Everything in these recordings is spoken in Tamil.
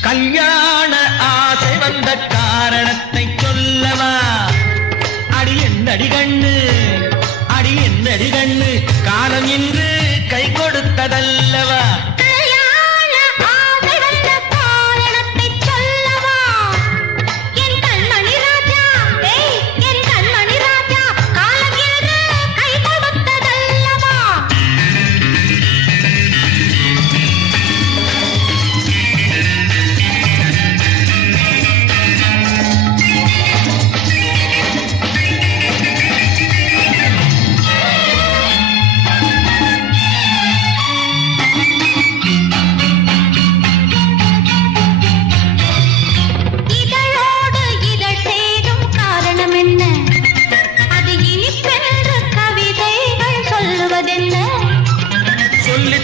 கல்யாண ஆசை வந்த காரணத்தை சொல்லவா? அடி என்னடி கண்ணு? அடி என்னடி கண்ணு? காலம் என்று கை கொடுத்ததல்லவா?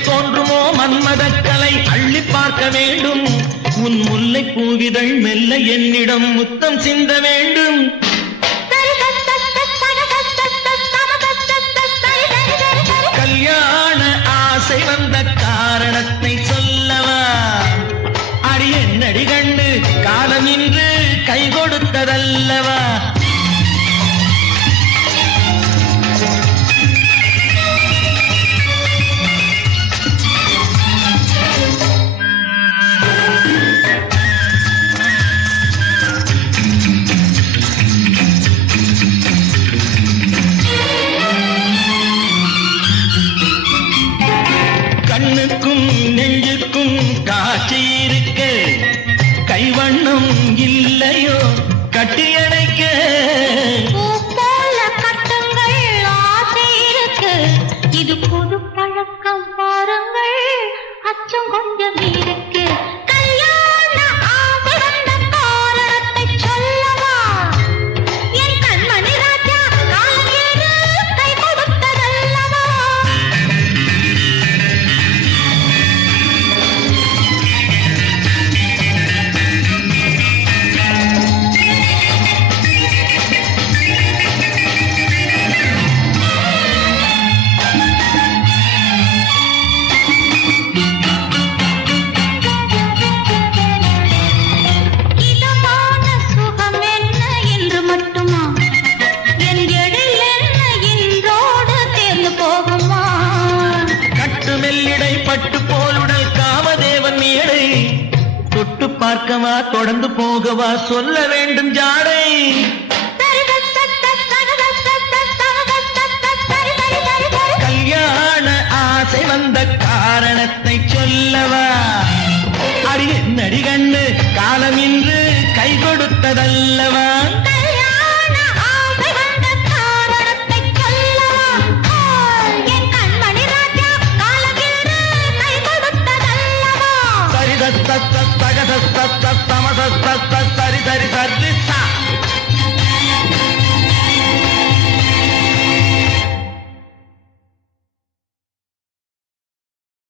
தோன்றுமோ மன்மதக்கலை அள்ளி பார்க்க வேண்டும். உன் முல்லை பூவிதழ் மெல்ல என்னிடம் முத்தம் சிந்த வேண்டும். கல்யாண ஆசை வந்த காரணத்தை சொல்லவா? அடி என்னடி கண்டு காலம் இன்று கை கொடுத்ததல்லவா? காட்சி இருக்க. கைவண்ணம் இல்லையோ. பார்க்கவா தொடர்ந்து போகவா சொல்ல வேண்டும் ஜாடை. கல்யாண ஆசை வந்த காரணத்தை சொல்லவா. அடி நடிகண்ணு காலம் இன்று கை கொடுத்ததல்லவா.